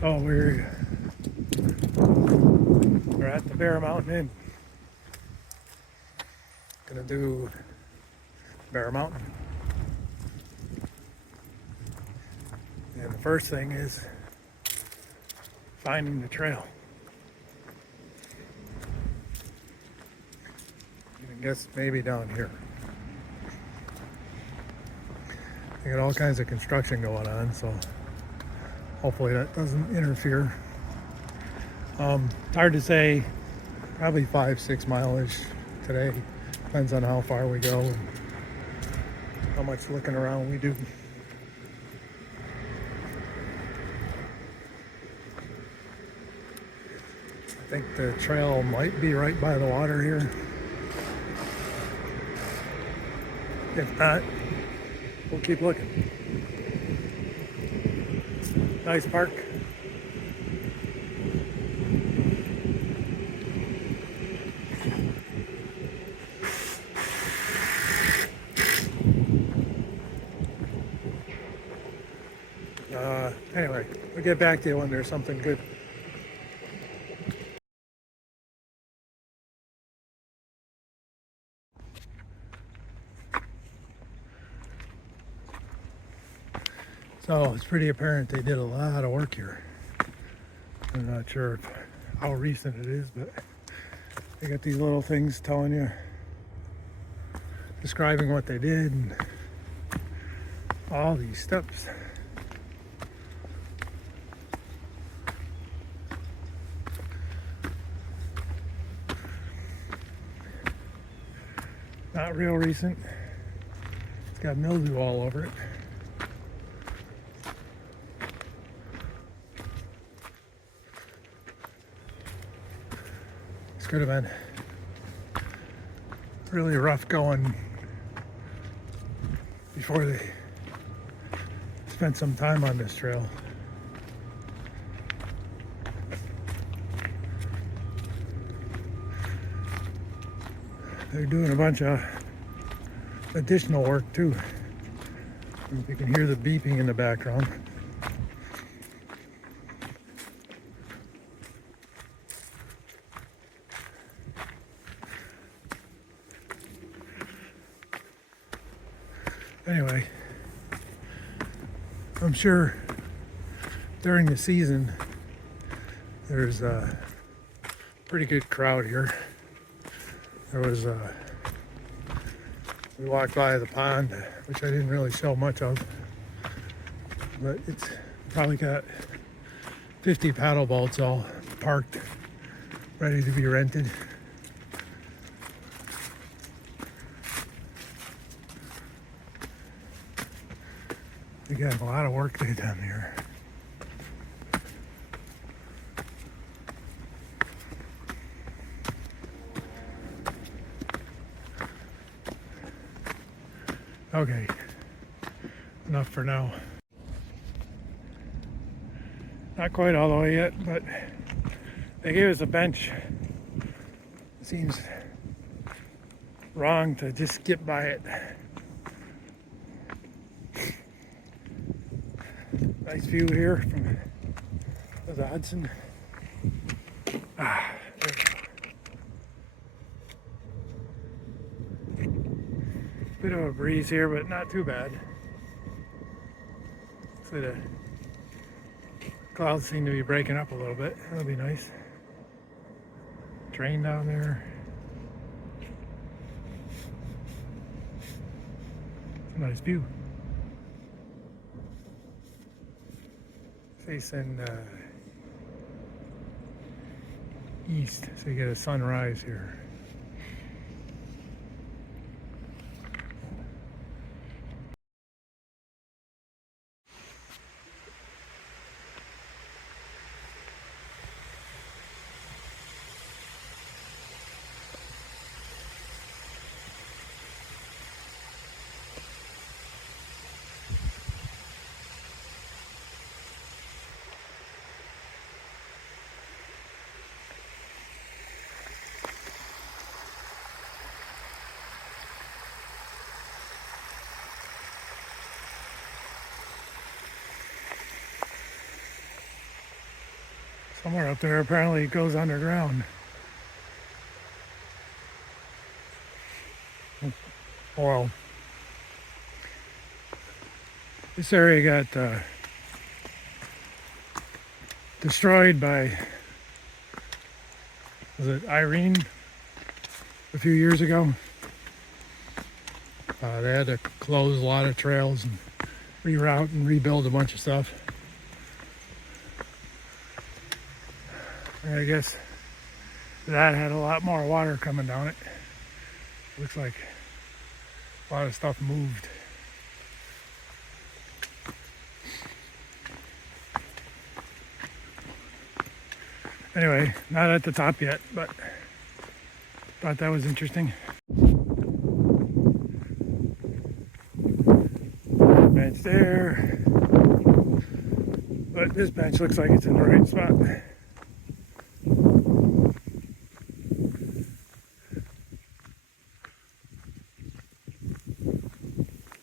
So we're at the Bear Mtn. Gonna do Bear Mountain. And the first thing is finding the trail. I guess maybe down here. They got all kinds of construction going on, so hopefully that doesn't interfere. It's hard to say, probably 5-6 miles today. Depends on how far we go and how much looking around we do. I think the trail might be right by the water here. If not, we'll keep looking. Nice park. Anyway, we'll get back to you when there's something good. So it's pretty apparent they did a lot of work here. I'm not sure how recent it is, but they got these little things telling you, describing what they did, and all these steps. Not real recent. It's got mildew all over it. This could have been really rough going before they spent some time on this trail. They're doing a bunch of additional work too. You can hear the beeping in the background. Anyway, I'm sure during the season there's a pretty good crowd here. There was we walked by the pond, which I didn't really show much of, but it's probably got 50 paddle boats all parked, ready to be rented. Again, a lot of work they've done here. Okay, enough for now. Not quite all the way yet, but they gave us a bench. It seems wrong to just skip by it. Nice view here from the Hudson. There we go. Bit of a breeze here, but not too bad. So the clouds seem to be breaking up a little bit. That'll be nice. Train down there. It's a nice view. Facing east, so you get a sunrise here. Somewhere up there, apparently it goes underground. Well, this area got destroyed by, was it Irene a few years ago? They had to close a lot of trails and reroute and rebuild a bunch of stuff. And I guess that had a lot more water coming down it. Looks like a lot of stuff moved. Anyway, not at the top yet, but thought that was interesting. Bench there, but this bench looks like it's in the right spot.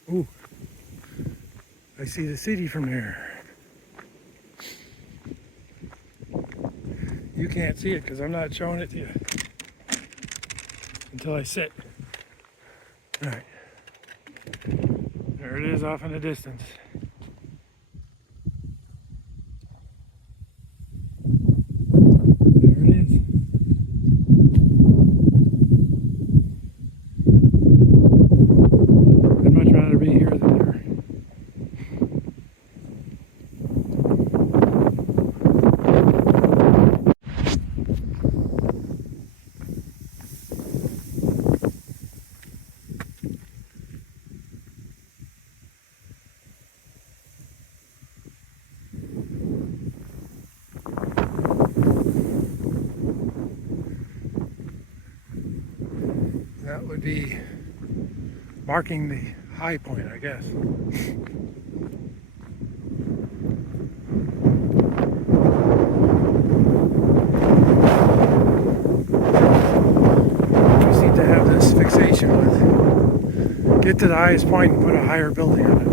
Ooh, I see the city from there. You can't see it because I'm not showing it to you until I sit. All right, there it is off in the distance. There it is. I'd much rather be here than there. That would be marking the high point, I guess. We seem to have this fixation with get to the highest point and put a higher building on it.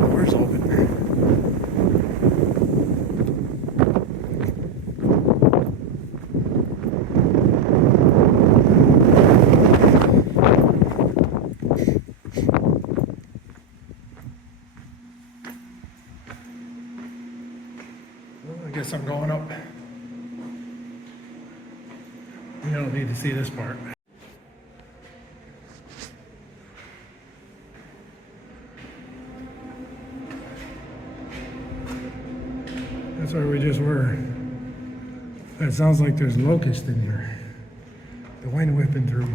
Doors open. I guess I'm going up. You don't need to see this part. That's where we just were. It sounds like there's locusts in here. The wind whipping through.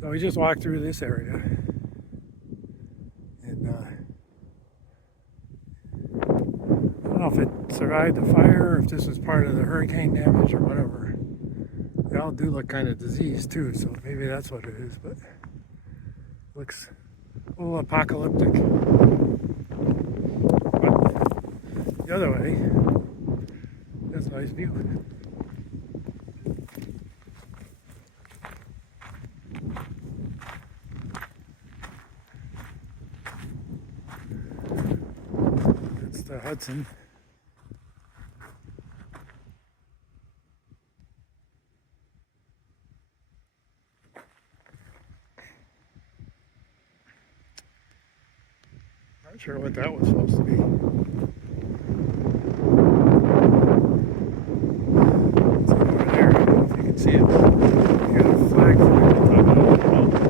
So we just walked through this area, and I don't know if it survived the fire or if this was part of the hurricane damage or whatever. They all do look kind of diseased too, so maybe that's what it is, but it looks a little apocalyptic. But the other way, that's a nice view. The Hudson. Not sure what that was supposed to be. It's over there. I don't know if you can see it. You got a flag flying on top of the mountain.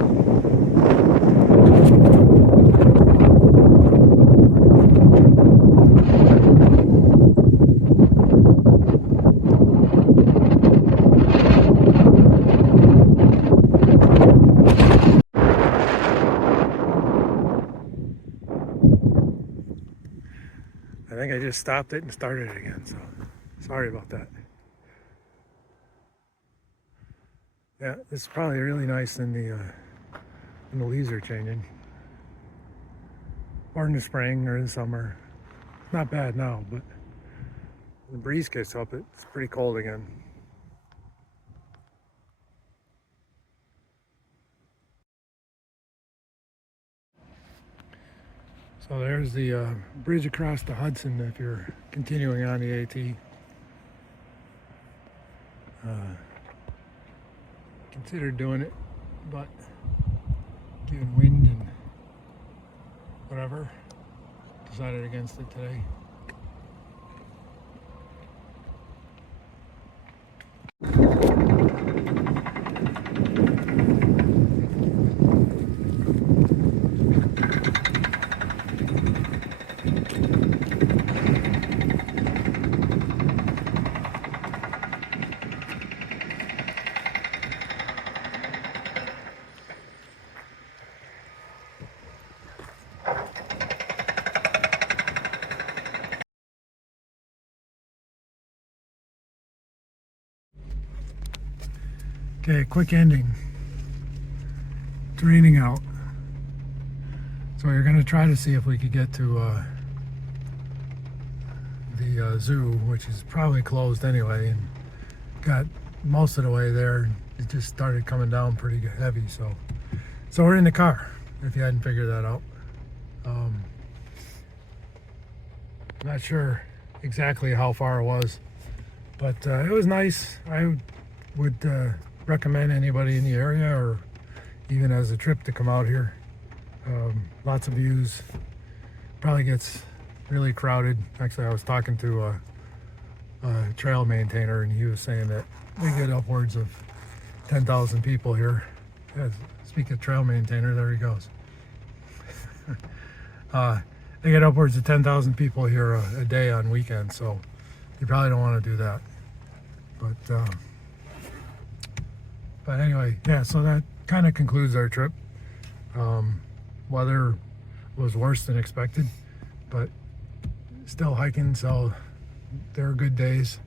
just stopped it and started it again, so sorry about that. Yeah, it's probably really nice when the leaves are changing, or in the spring or in the summer. It's not bad now, but when the breeze gets up, it's pretty cold again. So there's the bridge across the Hudson if you're continuing on the AT. Considered doing it, but given wind and whatever, decided against it today. Okay, quick ending. It's raining out. So we're going to try to see if we could get to the zoo, which is probably closed anyway, and got most of the way there. It just started coming down pretty heavy, so we're in the car, if you hadn't figured that out. Not sure exactly how far it was, but it was nice. I would recommend anybody in the area, or even as a trip, to come out here. Lots of views. Probably gets really crowded. Actually, I was talking to a trail maintainer, and he was saying that they get upwards of 10,000 people here. Yeah, speaking of trail maintainer, there he goes. They get upwards of 10,000 people here a day on weekends, so you probably don't want to do that. But anyway, yeah, so that kind of concludes our trip. Weather was worse than expected, but still hiking, so there are good days.